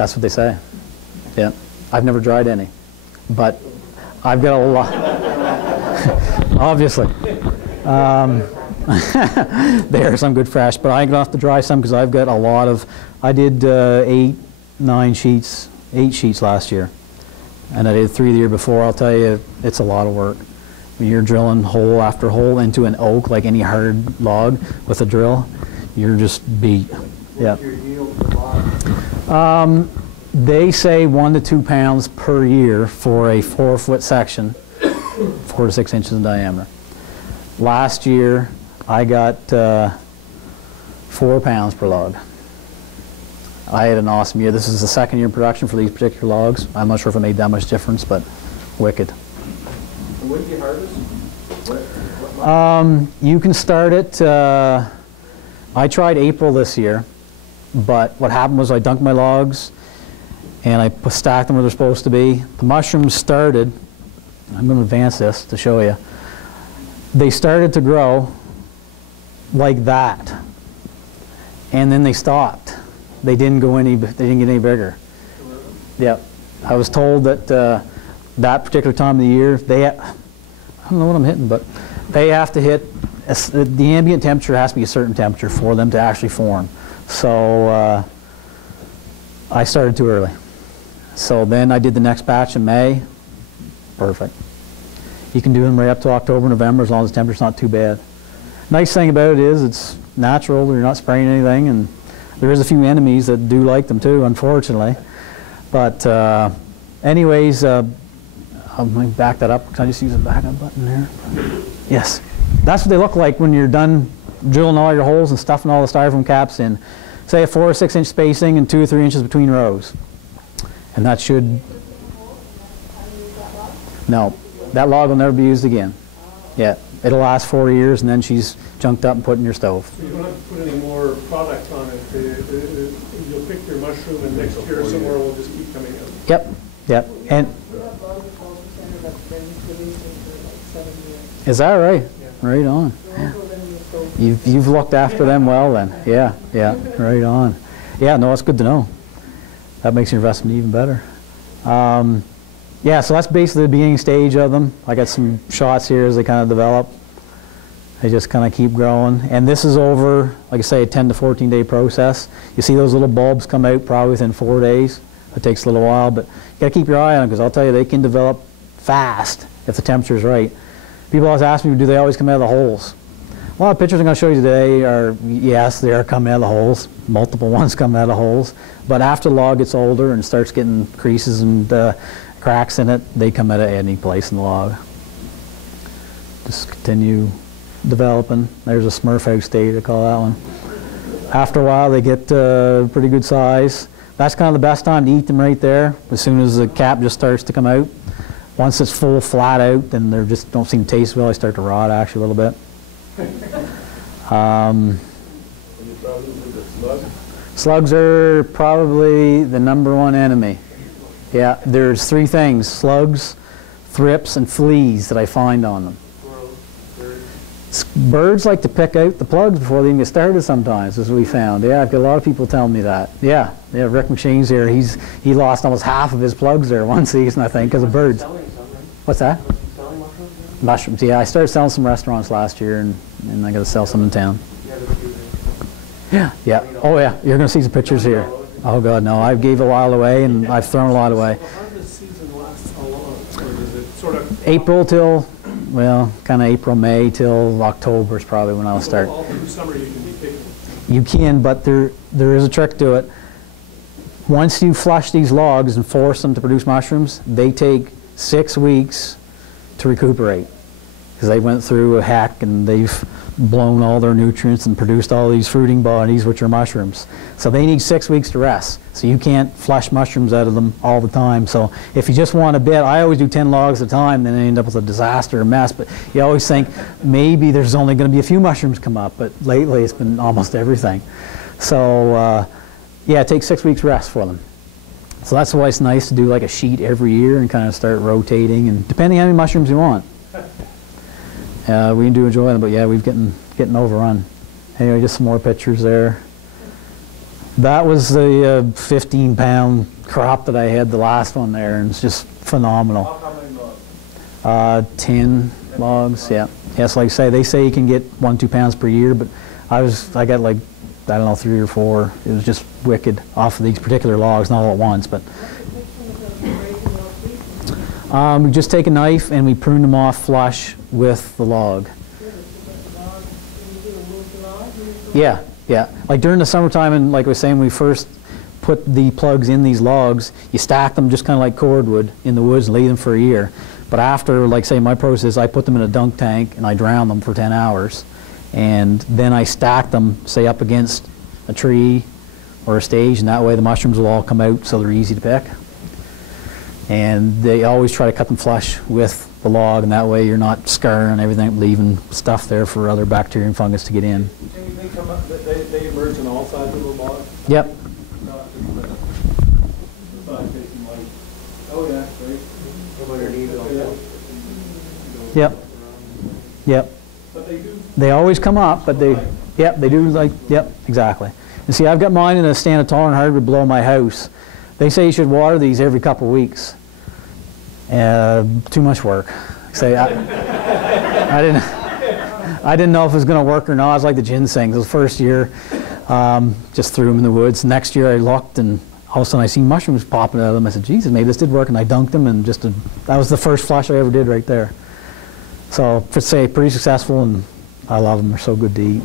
That's what they say. Yeah. I've never dried any, but I've got a lot. Obviously. There's some good fresh, but I'm going to have to dry some because I've got a lot of, I did 8 sheets last year. And I did 3 the year before. I'll tell you, it's a lot of work. When you're drilling hole after hole into an oak, like any hard log with a drill, you're just beat. Yeah. What's your yield per log? They say 1 to 2 pounds per year for a 4-foot section, 4 to 6 inches in diameter. Last year, I got 4 pounds per log. I had an awesome year. This is the 2nd year in production for these particular logs. I'm not sure if it made that much difference, but wicked. And when do you harvest? What You can start it, I tried April this year, but what happened was I dunked my logs and I stacked them where they're supposed to be. The mushrooms started, I'm going to advance this to show you. They started to grow like that, and then they stopped. They didn't go any. They didn't get any bigger. Yep. I was told that that particular time of the year, I don't know what I'm hitting, but they have to hit the ambient temperature has to be a certain temperature for them to actually form. So I started too early. So then I did the next batch in May. Perfect. You can do them right up to October, November, as long as the temperature's not too bad. Nice thing about it is it's natural. You're not spraying anything, and there is a few enemies that do like them too, unfortunately. But anyways, let me back that up. Can I just use the backup button there? Yes. That's what they look like when you're done drilling all your holes and stuffing all the styrofoam caps in. Say a 4 or 6 inch spacing and 2 or 3 inches between rows. And that should... No. That log will never be used again. Yeah. It'll last 4 years, and then she's junked up and put in your stove. So you don't have to put any more product on it. You'll pick your mushroom, and next year somewhere will just keep coming out. Yep. Yep. And is that right? Yeah. Right on. Yeah. You've looked after them well then. Yeah. Yeah. Right on. Yeah. No, that's good to know. That makes your investment even better. Yeah, so that's basically the beginning stage of them. I got some shots here as they kind of develop. They just kind of keep growing. And this is over, like I say, a 10 to 14 day process. You see those little bulbs come out probably within 4 days. It takes a little while, but you got to keep your eye on them because I'll tell you, they can develop fast if the temperature is right. People always ask me, do they always come out of the holes? A lot of pictures I'm going to show you today are, yes, they are coming out of the holes. Multiple ones come out of the holes. But after the log gets older and starts getting creases and cracks in it, they come out of any place in the log. Just continue developing. There's a Smurf house state, I call that one. After a while, they get pretty good size. That's kind of the best time to eat them right there, as soon as the cap just starts to come out. Once it's full flat out, then they just don't seem to taste well. They start to rot actually a little bit. Slugs are probably the #1 enemy. Yeah, there's 3 things: slugs, thrips, and fleas that I find on them. Birds like to pick out the plugs before they even get started sometimes, as we found. Yeah, I've got a lot of people telling me that. Yeah, Rick McShane's here. He lost almost half of his plugs there one season, I think, because of birds. What's that? Mushrooms, yeah. I started selling some restaurants last year, and I got to sell some in town. Yeah, yeah. Oh, yeah. You're going to see some pictures here. Oh, God, no. I gave a lot away, and I've thrown a lot away. So harvest season lasts how long? Or does it sort of... April till, well, kind of April, May till October is probably when I'll start. All through summer you can be picking. You can, but there is a trick to it. Once you flush these logs and force them to produce mushrooms, they take 6 weeks to recuperate, because they went through a heck and they've blown all their nutrients and produced all these fruiting bodies, which are mushrooms. So they need 6 weeks to rest. So you can't flush mushrooms out of them all the time. So if you just want a bit, I always do 10 logs at a time, then I end up with a disaster, a mess. But you always think maybe there's only going to be a few mushrooms come up, but lately it's been almost everything. So yeah, it takes 6 weeks rest for them. So that's why it's nice to do like a sheet every year and kind of start rotating, and depending on how many mushrooms you want. We do enjoy them, but yeah, we've getting overrun. Anyway, just some more pictures there. That was the 15-pound crop that I had the last one there, and it's just phenomenal. How many logs? 10 logs, yeah. Yes, like I say, they say you can get 1-2 pounds per year, but I got like, I don't know, 3 or 4. It was just wicked off of these particular logs, not all at once, but. We just take a knife and we prune them off flush with the log. Yeah, yeah. Like during the summertime, and like I was saying, when we first put the plugs in these logs, you stack them just kind of like cordwood in the woods and leave them for a year. But after, like say my process, I put them in a dunk tank and I drown them for 10 hours. And then I stack them, say, up against a tree or a stage, and that way the mushrooms will all come out so they're easy to pick. And they always try to cut them flush with the log, and that way you're not scarring everything, leaving stuff there for other bacteria and fungus to get in. And they come up, they emerge on all sides of the log? Yep. Not just the side facing light? Oh, yeah, right. From underneath it. Yep. Yep. But they do. They always come up, but they, yep, they do like, yep, exactly. And see, I've got mine in a stand of tolerant hardwood below my house. They say you should water these every couple of weeks. Too much work. Say, I didn't know if it was going to work or not. It's like the ginseng. The first year, just threw them in the woods. Next year I looked, and all of a sudden I see mushrooms popping out of them. I said, Jesus, maybe this did work, and I dunked them, and that was the first flush I ever did right there. So, for say, pretty successful, and I love them. They're so good to eat.